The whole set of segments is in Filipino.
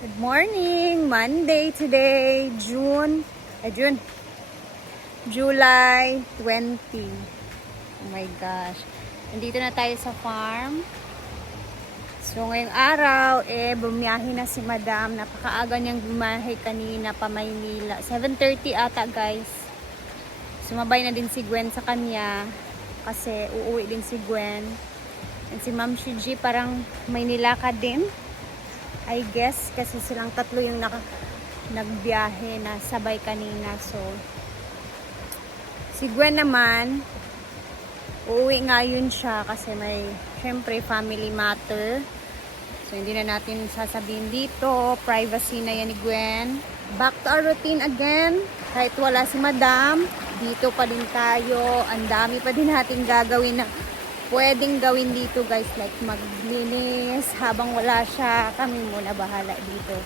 Good morning! Monday today, July 20. Oh my gosh. Nandito na tayo sa farm. So ngayong araw, bumiyahe na si Madam. Napakaaga niyang bumiyahe kanina pa Maynila. 7:30 ata guys. Sumabay na din si Gwen sa kanya. Kasi uuwi din si Gwen. And si Ma'am Shiji parang Maynila ka din. I guess kasi silang tatlo yung nagbiyahe na sabay kanina. So si Gwen naman uuwi ngayon siya kasi may syempre family matter. So hindi na natin sasabihin dito, privacy na yan ni Gwen. Back to our routine again. Kahit wala si Madam, dito pa din tayo. Ang dami pa din natin gagawin na pwedeng gawin dito guys, like maglinis habang wala siya, kami muna bahala dito.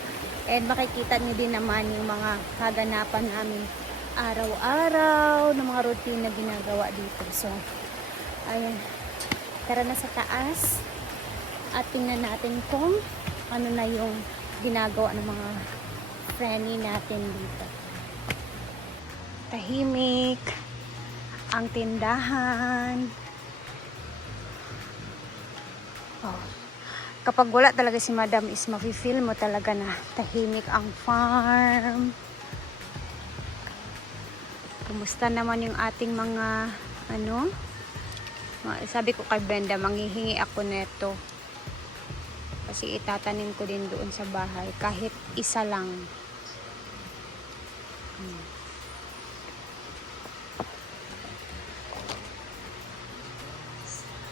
And makikita niyo din naman yung mga kaganapan namin araw-araw na mga routine na ginagawa dito. So ayun, tara na sa taas at tingnan natin kung ano na yung ginagawa ng mga friendly natin dito. Tahimik ang tindahan. Oh. Kapag wala talaga si Madam is mafe-feel mo talaga na tahimik ang farm. Kumusta naman yung ating mga sabi ko kay Brenda, manghihingi ako neto. Kasi itatanim ko din doon sa bahay kahit isa lang.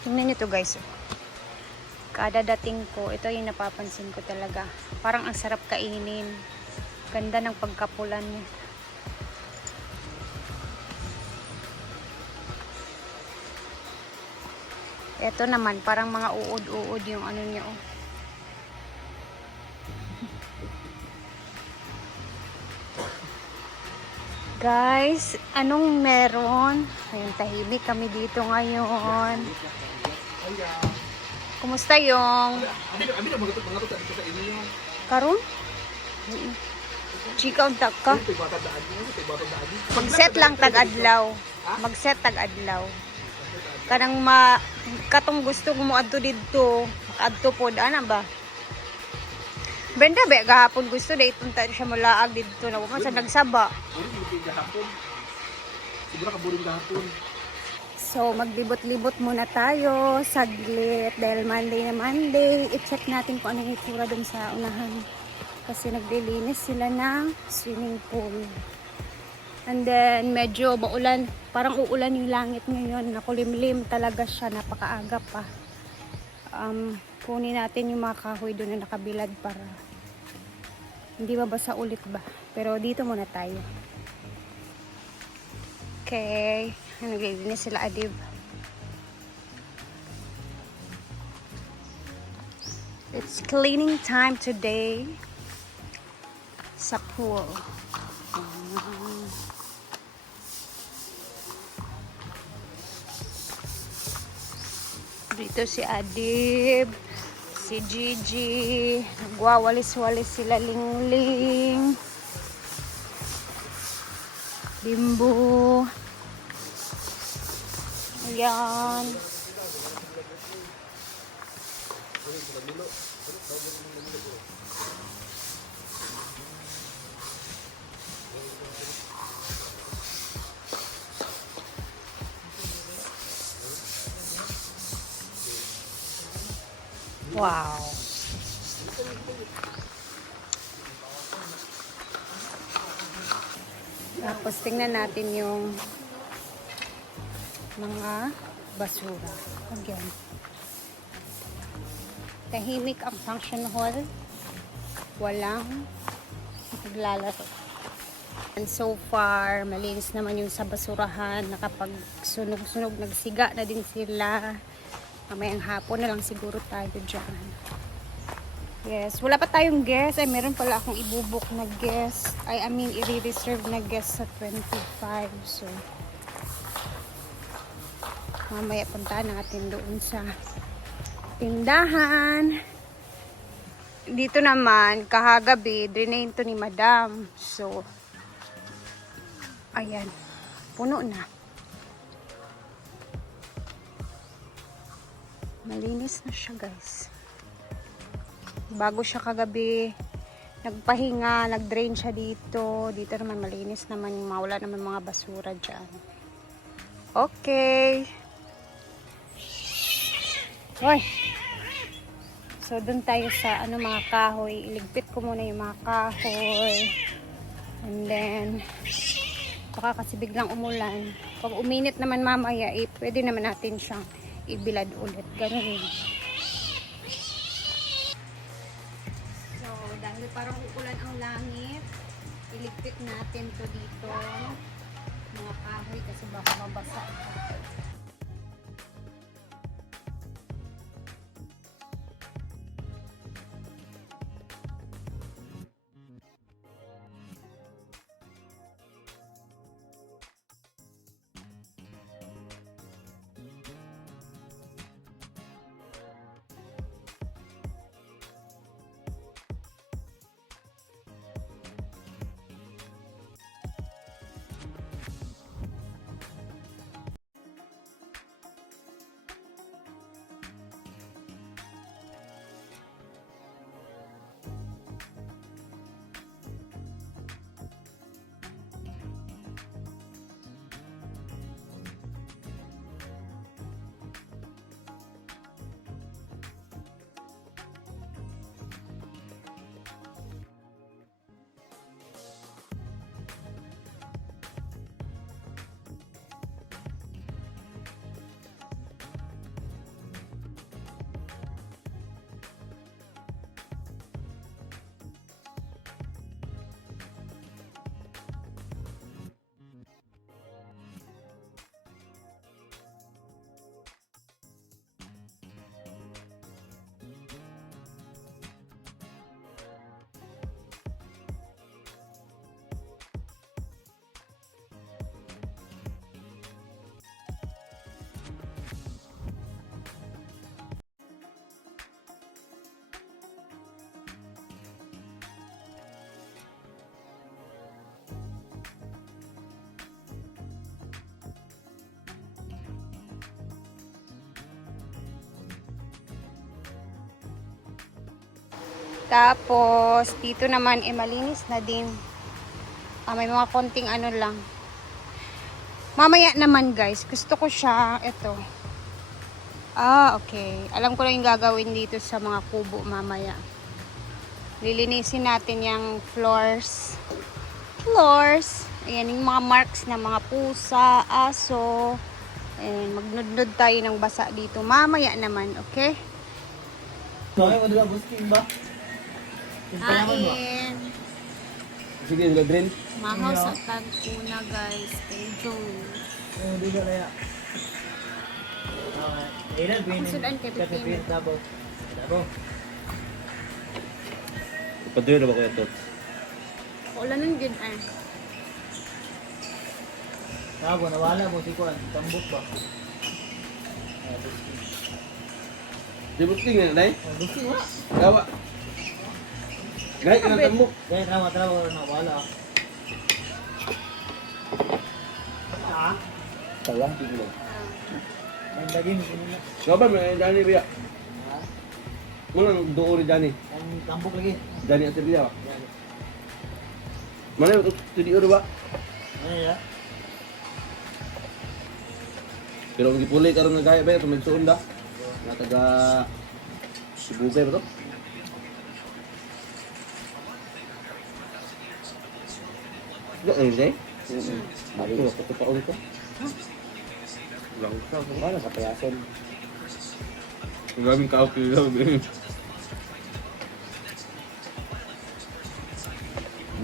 Tingnan niyo to guys. Kada dating ko, ito yung napapansin ko talaga. Parang ang sarap kainin. Ganda ng pagkapulan niya. Ito naman, parang mga uod-uod yung ano niya. Oh. Guys, anong meron? Ayun, tahimik kami dito ngayon. Kumusta yung karon? Chika unta ka. Mag-set lang tag-adlaw. Mag-set tag-adlaw. Kanang katong gusto mo adto didto, adto pod ana ba? Brenda ba gahapon gusto dai tunta siya molaag didto na mo sa nagsaba. Siguro ka buring gahapon. So, maglibot-libot muna tayo, saglit, dahil Monday na Monday. I-check natin kung ano yung itsura dun sa unahan. Kasi naglilinis sila ng swimming pool. And then, medyo maulan, parang uulan yung langit ngayon. Nakulimlim talaga siya, napakaaga pa. Kunin natin yung mga kahoy doon na nakabilad para hindi mabasa ulit ba. Pero dito muna tayo. Okay. Naglilinis sila Adib. It's cleaning time today sa pool. Dito si Adib, si Gigi, nagwawalis-walis sila Lingling, Bimbo. Ayan. Wow. Tapos tingnan natin yung mga basura. Again. Tahimik ang function hall. Walang naglalaro. And so far, malinis naman yung sa basurahan. Nakapag-sunog-sunog, nagsiga na din sila. Mamayang hapon na lang siguro tayo dyan. Yes, wala pa tayong guest. Ay, meron pala akong ibubok na guest. I mean, i-reserve na guest sa 25. So, mamaya puntahan natin doon sa tindahan. Dito naman, kahagabi, drainain to ni Madam. So, ayan. Puno na. Malinis na siya, guys. Bago siya kagabi, nagpahinga, nag-drain siya dito. Dito naman malinis naman, mawala naman mga basura dyan. Okay. Hoy. So, dun tayo sa mga kahoy. Iligpit ko muna yung mga kahoy. And then, baka kasi biglang umulan. Pag uminit naman mamaya, pwede naman natin siyang ibilad ulit. Ganun yun. So, dahil parang uulan ang langit, iligpit natin to dito. Mga kahoy kasi baka mabasa. Tapos, dito naman, malinis na din. May mga konting ano lang. Mamaya naman, guys. Gusto ko siya, ito. Okay. Alam ko na yung gagawin dito sa mga kubo mamaya. Lilinisin natin yung floors. Ayan, yung mga marks na mga pusa, aso. Ayan, magnudnud tayo ng basa dito. Mamaya naman, okay? So, ay, madala busking ba? Kain. Sige, nag-drill. Mahaw sa tag-una, guys. Kay Joe. Hindi ka na yan. Ilan, Sudan kay Pipino. Dabo. Padrilo ba kayo ito? Ulan nun din ay. Dabo, nawala mo si Kuan. Tambok ba? Di busking na, Day? Busking wala. Gawa. Gaya ka ng tambok. Kaya trawa nawala. Tawa? Tingnan. Ang daging kanina. Gawa ba, may Dani Biya? Manang doon rin Dani. Ang tambok lagi. Dani at Biya. Mana yung studio rin ba? Ay, ya. Pero ang gipuli karon nga gaya ba, ito magsuon da. Na taga Sibugay ba to? Lo ano day? Bago na ko pa ulit ko. Lang sa ko na sa payason. Ang gaming ka-okay lang.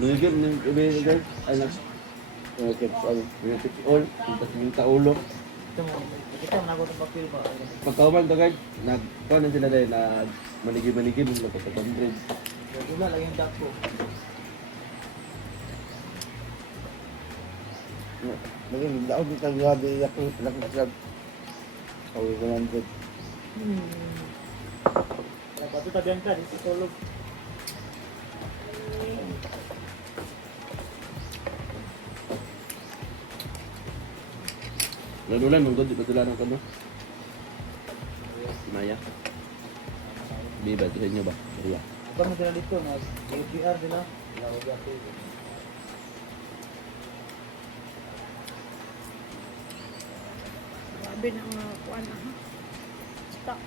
Nigel, guys. Ay lang. Okay, all. It's all. Tapos yung kaulo. Ito mo. Kita mo na ako ng papel ba? Pagkauman to guys, nagkuhan na sila dahil na manigib-manigib yung nagkatagandrid. Wala lang yung dako. Naging daog yung tagwabi yung nakasab. Kawin 100. Dapat ito tabihan ka, dito tulog. Lanulan, mong di ba tulan ng kamo? Maya. Biba, ito sa inyo ba? Maria. Ito mo sila dito, nag-APR sila. Wala ko dati. Grabe na nga kuan na ha. Stop.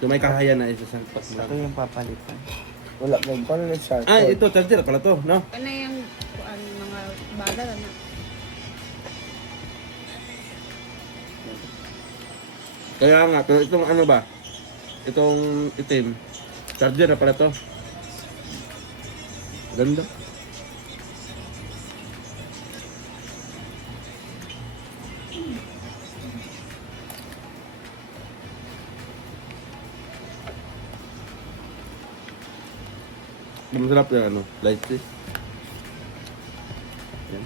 So may kahayan na isa sa Ito yung papalitan. Wala ba? Paano nag-start? Ah, ito, charger pala to, no? Ano yung kuan mga bala na. Kaya nga, pero itong ano ba? Itong itim, charger na pala to. Ganda. Masarap yung ano, light tea. Yan.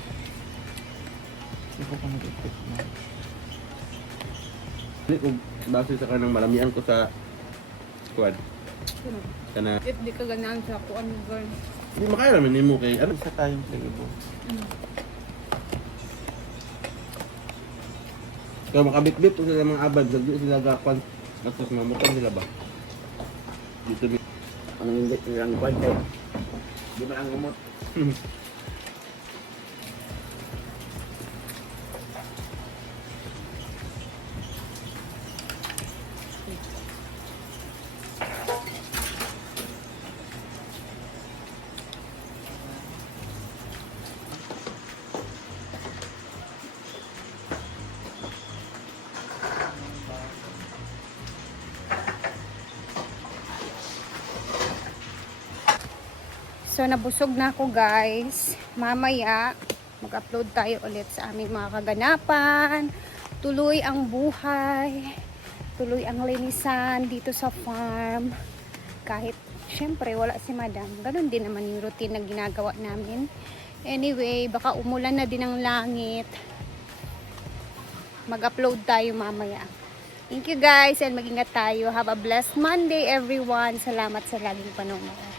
Ito pa nag-equip na. Hindi ko base sa kanang malamian ko sa squad. Kana Di ka ganahan sa kuan mo girl. hindi makaya naman nimo kay ano Isa tayong flavor. kaya makabit-bit ko sila mga abad sa sila gapan tapos mamutan sila ba dito mi Anong hindi nilang kwento? Di ba ang gumot? So nabusog na ako guys. Mamaya mag-upload tayo ulit sa aming mga kaganapan. Tuloy ang buhay. Tuloy ang linisan dito sa farm. Kahit syempre wala si madam. Ganun din naman yung routine na ginagawa namin. Anyway, baka umulan na din ang langit. Mag-upload tayo mamaya. Thank you guys and mag-ingat tayo. Have a blessed Monday everyone. Salamat sa laging panonood.